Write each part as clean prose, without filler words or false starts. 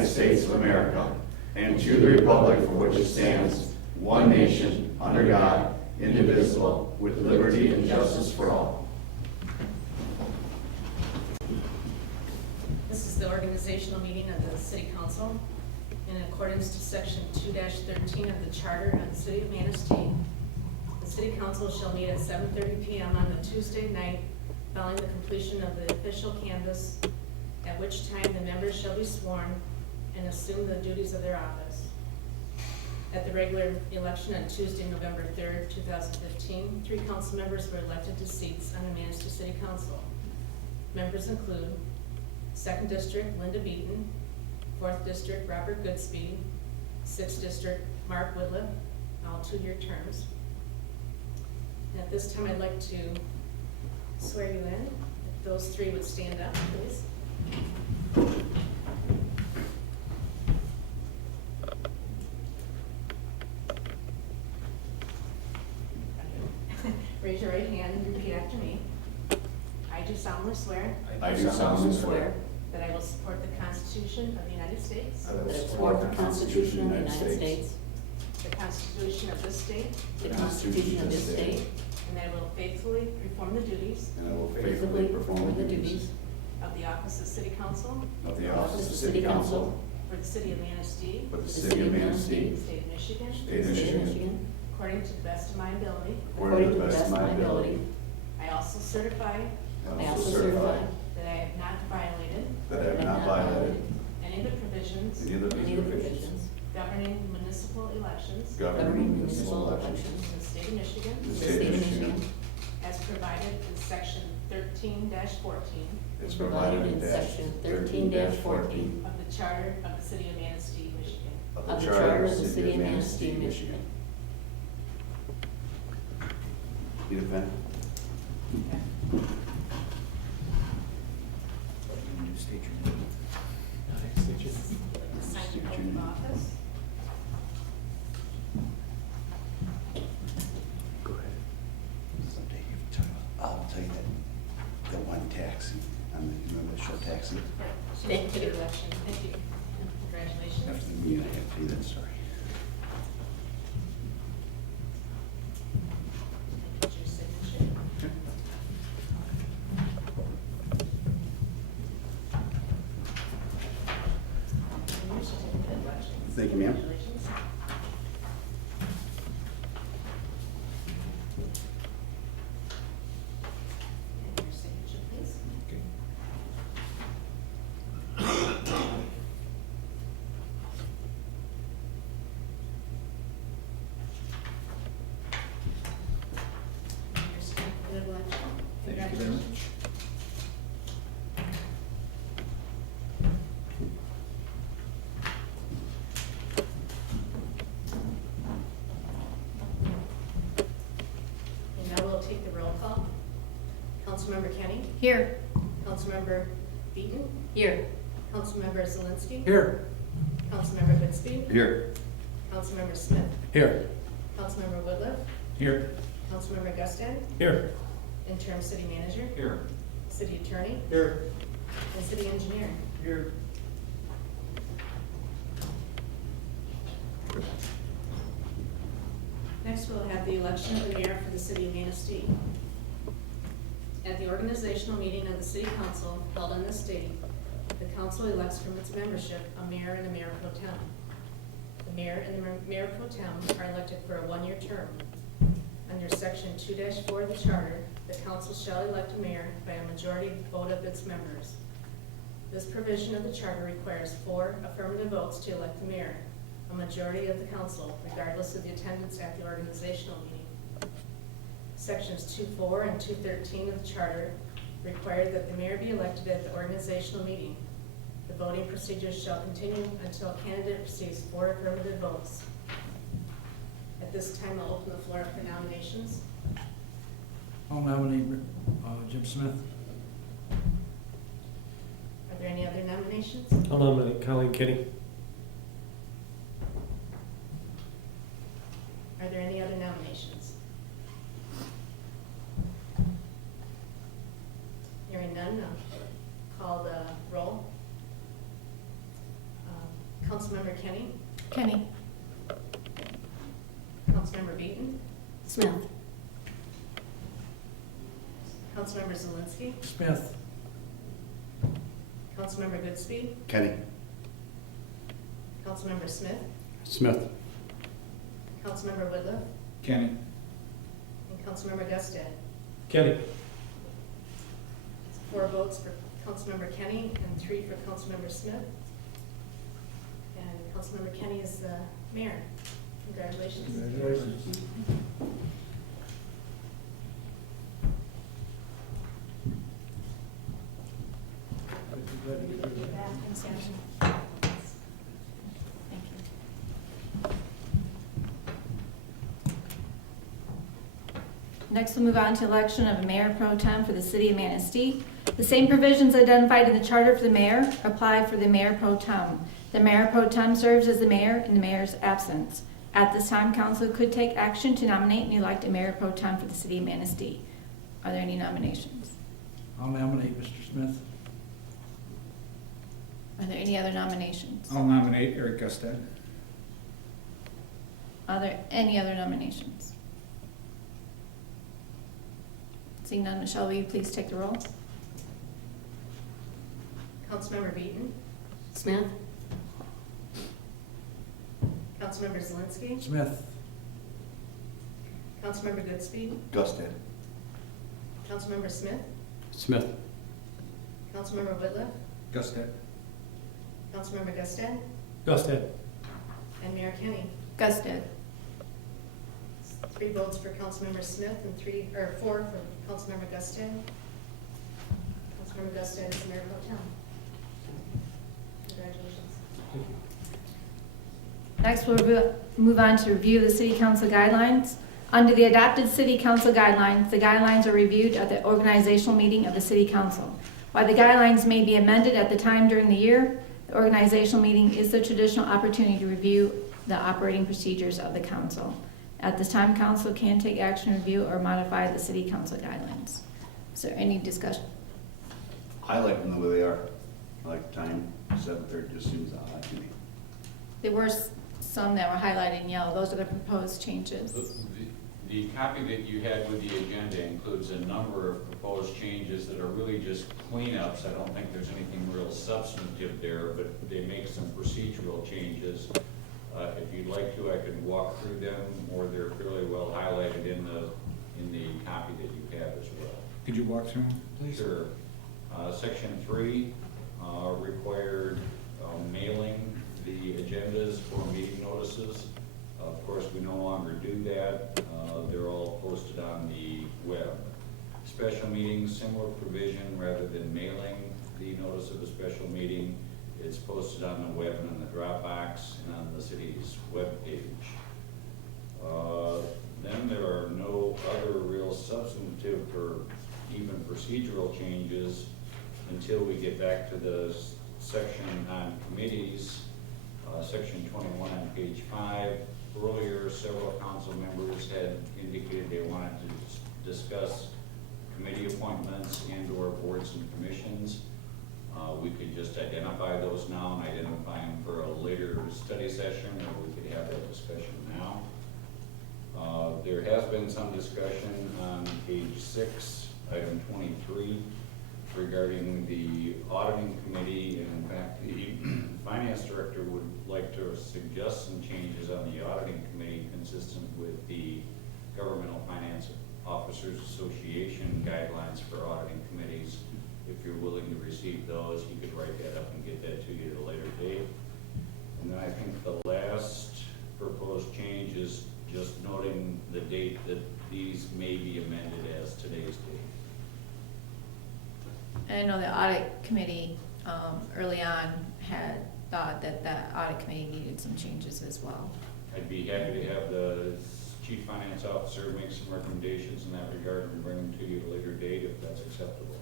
United States of America and to the republic for which it stands, one nation, under God, indivisible, with liberty and justice for all. This is the organizational meeting of the City Council. In accordance to Section 2-13 of the Charter of the City of Manistee, the City Council shall meet at 7:30 p.m. on the Tuesday night following the completion of the official canvass, at which time the members shall be sworn and assume the duties of their office. At the regular election on Tuesday, November 3rd, 2015, 3 council members were elected to seats on the Manistee City Council. Members include 2nd District, Linda Beaton; 4th District, Robert Goodspeed; 6th District, Mark Whitliff, all 2-year terms. And at this time, I'd like to swear you in. If those 3 would stand up, please. Raise your right hand and repeat after me. I do solemnly swear I do solemnly swear that I will support the Constitution of the United States, that I will That I support the Constitution of the United States, the Constitution of this state, the Constitution of this state, and that I will faithfully perform the duties and I will faithfully perform the duties of the office of City Council of the of office the of City Council for the City of Manistee, for the City of Manistee, State of Michigan, State of State of Michigan, Michigan, according to the best of my ability. according to the best of my ability. I also certify I I also also certify certify that I have not violated that I have not violated any of the provisions any of the any of the provisions provisions governing municipal elections governing municipal elections in the State of Michigan, in the of the State of Michigan, as provided in Section 13-14 as provided in Section 13-14 of the Charter of the City of Manistee, Michigan. of of the Charter of the City of Manistee, Michigan. Need a pen? State your name. Sign your oath of office. Go ahead. Someday you've talked about, I'll tell you that, the one taxi, you remember the short taxi? Thank you. Election. Thank you. Congratulations. After the meeting, I have to tell you that story. Get your signature. And your certificate of election. Thank you, ma'am. Congratulations. And your signature, please. Okay. Your certificate of election. Thank you very Congratulations. much. And now we'll take the roll call. Councilmember Kenny? Here. Councilmember Beaton? Here. Councilmember Zelinski? Here. Councilmember Goodspeed? Here. Councilmember Smith? Here. Councilmember Woodruff? Here. Councilmember Guston? Here. Interim City Manager? Here. City Attorney? Here. And City Engineer? Here. Next, we'll have the election of the mayor for the City of Manistee. At the organizational meeting of the City Council held on this date, the council elects from its membership a mayor and a mayor pro tem. The mayor and the mayor pro tem are elected for a 1-year term. Under Section 2-4 of the Charter, the council shall elect a mayor by a majority vote of its members. This provision of the charter requires 4 affirmative votes to elect the mayor, a majority of the council, regardless of the attendance at the organizational meeting. Sections 2-4 and 2-13 of the charter require that the mayor be elected at the organizational meeting. The voting procedures shall continue until a candidate receives 4 affirmative votes. At this time, I'll open the floor for nominations. I'll nominate Jim Smith. Are there any other nominations? I'll nominate Colleen Kenny. Are there any other nominations? Hearing none, I'll call the roll. Councilmember Kenny, Kenny. Councilmember Beaton, Smith. Councilmember Zelinski, Smith. Councilmember Goodspeed, Kenny. Councilmember Smith, Smith. Councilmember Whitliff, Kenny. and Councilmember Gustet. Kenny. 4 votes for Councilmember Kenny and 3 for Councilmember Smith. And Councilmember Kenny is the mayor. Congratulations. Congratulations. Thank you. Next, we'll move on to election of a mayor pro tem for the city of Manistee. The same provisions identified in the charter for the mayor apply for the mayor pro tem. The mayor pro tem serves as the mayor in the mayor's absence. At this time, council could take action to nominate and elect a mayor pro tem for the city of Manistee. Are there any nominations? I'll nominate Mr. Smith. Are there any other nominations? I'll nominate Eric Gusted. Are there any other nominations? Seeing none, Michelle, will you please take the roll? Councilmember Beaton, Smith. Councilmember Zelinski, Smith. Councilmember Goodspeed, Gusted. Councilmember Smith, Smith. Councilmember Whitliff, Gusted. Councilmember Gustet, Gusted. and Mayor Kenny. Gusted. 3 votes for Councilmember Smith and 4 for Councilmember Gustet. Councilmember Gustet is the mayor pro tem. Congratulations. Next, we'll move on to review the city council guidelines. Under the adopted city council guidelines, the guidelines are reviewed at the organizational meeting of the city council. While the guidelines may be amended at the time during the year, the organizational meeting is the traditional opportunity to review the operating procedures of the council. At this time, council can take action, review, or modify the city council guidelines. Is there any discussion? I like them the way they are. I like the time, 7:30 just seems odd to me. There were some that were highlighted in yellow. Those are the proposed changes. The copy that you had with the agenda includes a number of proposed changes that are really just cleanups. I don't think there's anything real substantive there, but they make some procedural changes. If you'd like to, I could walk through them, or they're fairly well highlighted in the copy that you have as well. Could you walk through them, please? Sure. Section 3 required mailing the agendas for meeting notices. Of course, we no longer do that. They're all posted on the web. Special meetings, similar provision, rather than mailing the notice of a special meeting, it's posted on the web and on the Dropbox and on the city's webpage. Then there are no other real substantive or even procedural changes until we get back to the section on committees, section 21 on page 5. Earlier, several council members had indicated they wanted to discuss committee appointments and or boards and commissions. We could just identify those now and identify them for a later study session, or we could have that discussion now. There has been some discussion on page 6, item 23, regarding the auditing committee, and in fact, the finance director would like to suggest some changes on the auditing committee consistent with the Governmental Finance Officers Association guidelines for auditing committees. If you're willing to receive those, you could write that up and get that to you at a later date. And then I think the last proposed change is just noting the date that these may be amended as today's date. And I know the audit committee early on had thought that the audit committee needed some changes as well. I'd be happy to have the chief finance officer make some recommendations in that regard and bring them to you at a later date if that's acceptable.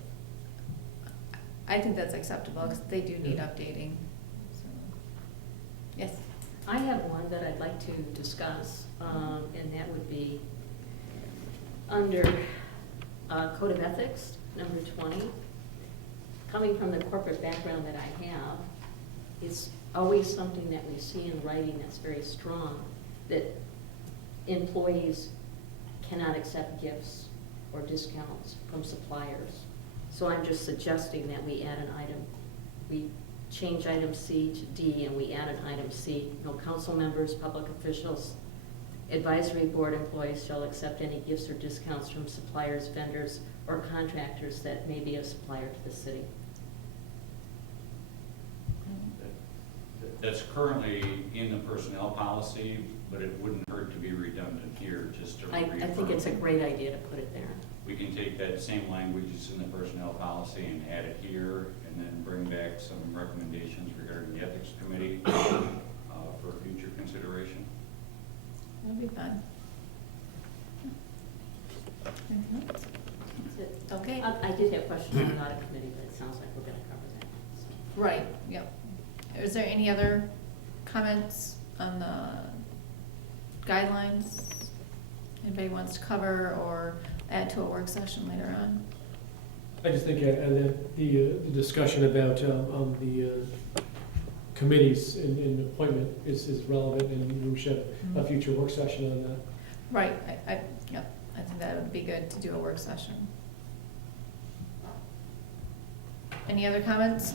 I think that's acceptable because they do need updating. So, yes. I have one that I'd like to discuss, and that would be under Code of Ethics, number 20. Coming from the corporate background that I have, it's always something that we see in writing that's very strong, that employees cannot accept gifts or discounts from suppliers. So I'm just suggesting that we add an item. We change item C to D, and we add an item C. No council members, public officials, advisory board employees shall accept any gifts or discounts from suppliers, vendors, or contractors that may be a supplier to the city. That's currently in the personnel policy, but it wouldn't hurt to be redundant here, just to I reaffirm. think it's a great idea to put it there. We can take that same language that's in the personnel policy and add it here, and then bring back some recommendations regarding the ethics committee for future consideration. That'll be fun. Anything else? That's it. Okay. I did have questions on the audit committee, but it sounds like we're gonna cover that. So. Right, yep. Is there any other comments on the guidelines anybody wants to cover or add to a work session later on? I just think that the discussion about the committees and appointment is relevant, and we should have a future work session on that. Right, yep, I think that would be good to do a work session. Any other comments?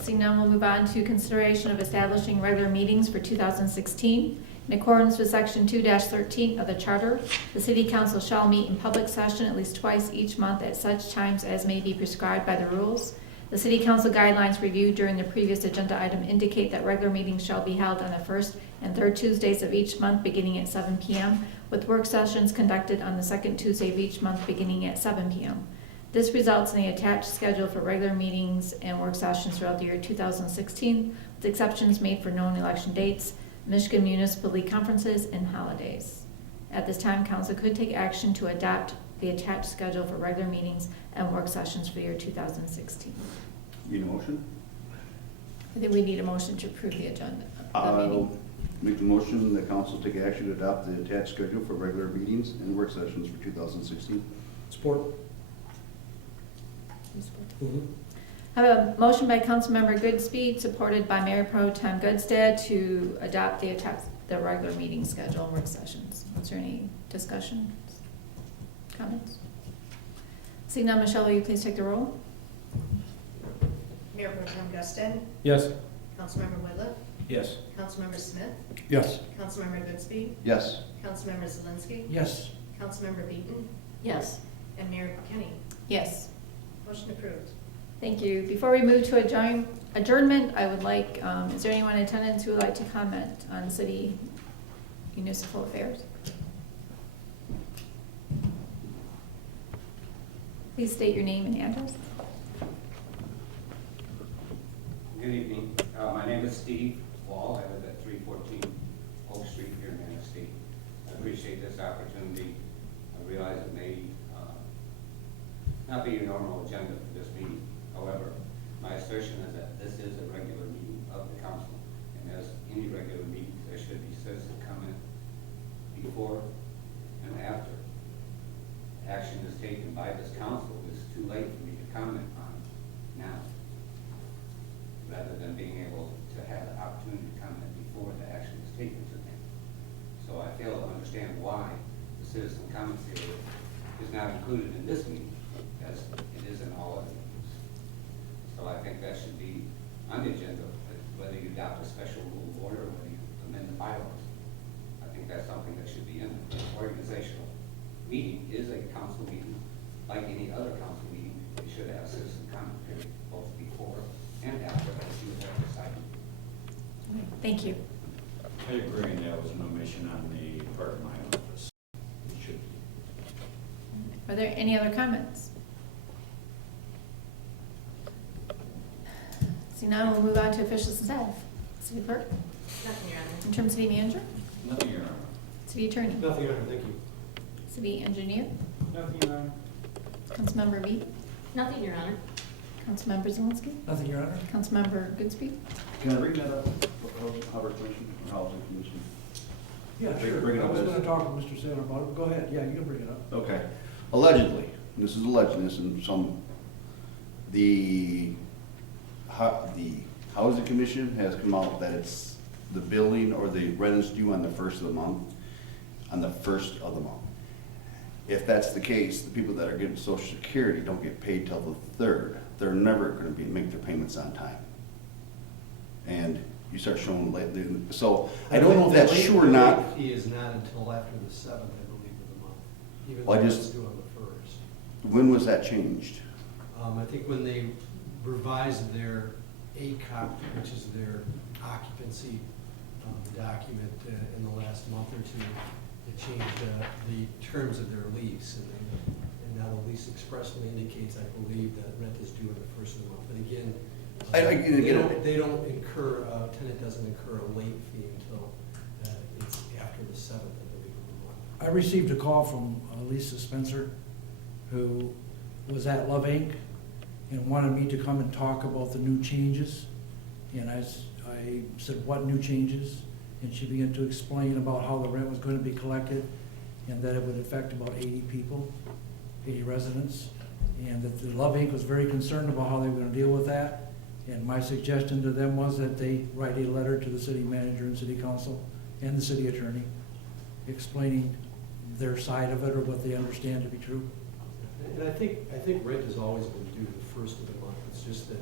Seeing none, we'll move on to consideration of establishing regular meetings for 2016. In accordance with Section 2-13 of the Charter, the City Council shall meet in public session at least twice each month at such times as may be prescribed by the rules. The City Council guidelines reviewed during the previous agenda item indicate that regular meetings shall be held on the first and third Tuesdays of each month beginning at 7 p.m., with work sessions conducted on the second Tuesday of each month beginning at 7 p.m. This results in the attached schedule for regular meetings and work sessions throughout the year 2016, with exceptions made for known election dates, Michigan Municipal League conferences, and holidays. At this time, council could take action to adopt the attached schedule for regular meetings and work sessions for the year 2016. Need a motion? I think we need a motion to approve the agenda. The I'll meeting. make the motion, the council take action to adopt the attached schedule for regular meetings and work sessions for 2016. Support. Mhm. I have a motion by Councilmember Goodspeed, supported by Mayor Pro Tem Goodstead, to adopt the regular meeting schedule and work sessions. Is there any discussion? Comments? Seeing none, Michelle, will you please take the roll? Mayor Pro Tem Guston, Yes. Councilmember Whitliff, Yes. Councilmember Smith, Yes. Councilmember Goodspeed, Yes. Councilmember Zelinski, Yes. Councilmember Beaton, Yes. and Mayor Kenny. Yes. Motion approved. Thank you. Before we move to adjournment, I would like, is there anyone in attendance who would like to comment on city municipal affairs? Please state your name and address. Good evening. My name is Steve Wall. I live at 314 Oak Street here in Manistee. I appreciate this opportunity. I realize it may not be your normal agenda for this meeting. However, my assertion is that this is a regular meeting of the council. And as any regular meeting, there should be citizen comment before and after action is taken by this council. It's too late for me to comment on now, rather than being able to have the opportunity to comment before the action is taken tonight. So I fail to understand why the citizen comment period is not included in this meeting, as it is in all other meetings. So I think that should be on the agenda, whether you adopt a special rule of order or whether you amend the bylaws. I think that's something that should be in an organizational meeting. Is a council meeting, like any other council meeting. It should have citizen comment period both before and after that you have decided. Okay, thank you. I agree, and that was an omission on the part of my office. It should be. Are there any other comments? See, now we'll move on to officials and staff. City clerk, Nothing, Your Honor. interim city manager, Nothing, Your Honor. city attorney, Nothing, Your Honor. Thank you. city engineer, Nothing, Your Honor. Councilmember Mead, Nothing, Your Honor. Councilmember Zelinski, Nothing, Your Honor. Councilmember Goodspeed. Can I bring that up? Harbor Commission or Housing Commission? Yeah, Bring- sure. bring it I up was as- gonna talk with Mr. Saylor about it. Go ahead. Yeah, you can bring it up. Okay. Allegedly, this is allegedness, and some The Housing Commission has come out that it's the billing or the rent is due on the first of the month, If that's the case, the people that are getting Social Security don't get paid till the third. They're never gonna make their payments on time. And you start showing late, so I don't know if that's true or not. The late fee is not until after the 7th, I believe, of the month, even Well, I though it's just- due on the 1st. When was that changed? I think when they revised their ACOP, which is their occupancy document in the last month or two, it changed the terms of their lease. And now the lease expressly indicates, I believe, that rent is due on the first of the month. But again, they don't incur, tenant doesn't incur a late fee until it's after the 7th, I believe, of the month. I received a call from Lisa Spencer, who was at Love Inc. and wanted me to come and talk about the new changes. And I said, what new changes? And she began to explain about how the rent was going to be collected and that it would affect about 80 people, 80 residents. And that the Love Inc. was very concerned about how they were going to deal with that. And my suggestion to them was that they write a letter to the city manager and city council and the city attorney explaining their side of it or what they understand to be true. And I think rent has always been due the first of the month. It's just that,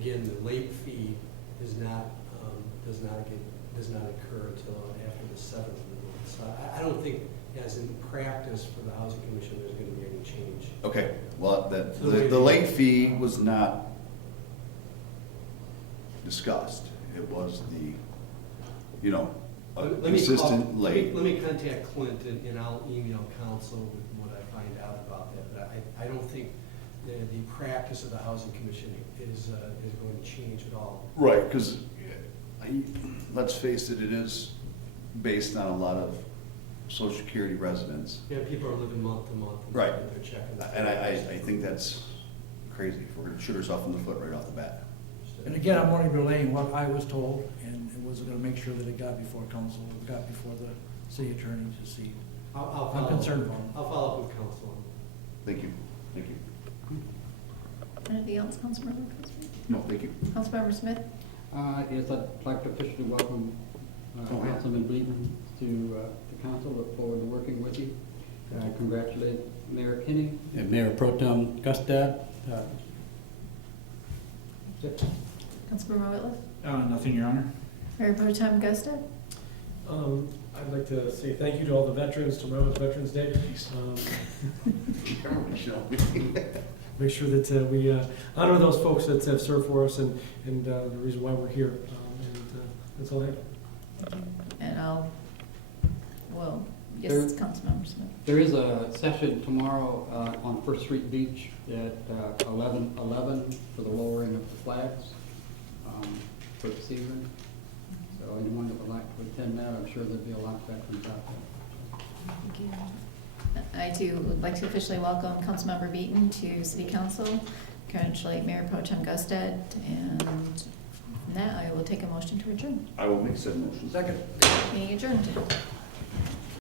again, the late fee does not occur until after the 7th of the month. So I don't think, as in practice for the Housing Commission, there's going to be any change. Okay, well, the late fee was not discussed. It was consistent late. Let me contact Clint and I'll email council with what I find out about that. But I don't think the practice of the Housing Commission is going to change at all. Right, because let's face it, it is based on a lot of Social Security residents. Yeah, people are living month to month. And Right. they're checking. And I think that's crazy. If we're gonna shoot ourselves in the foot right off the bat. And again, I'm only relaying what I was told, and it was going to make sure that it got before council, it got before the city attorney to see. I'll I'm follow concerned up. about it. I'll follow up with council. Thank you. Thank you. Anything else, Councilmember Cosby? No, thank you. Councilmember Smith? Yes, I'd like to officially welcome Councilman Bleaton to the council. Look forward to working with you. Congratulate Mayor Kinney and Mayor Pro Tem Gustad. Councilmember Whitliff? Nothing, Your Honor. Mayor Pro Tem Gustad? I'd like to say thank you to all the veterans. Tomorrow is Veterans Day. Make sure that we honor those folks that have served for us and the reason why we're here. That's all I have. And yes, There- Councilmember Smith. There is a session tomorrow on First Street Beach at 11:11 for the lowering of the flags for the season. So anyone that would like to attend that, I'm sure there'll be a lot of veterans out there. Thank you. I too would like to officially welcome Councilmember Beaton to City Council, congratulate Mayor Pro Tem Gustad, and from that I will take a motion to adjourn. I will make said motion. Second. Meeting adjourned.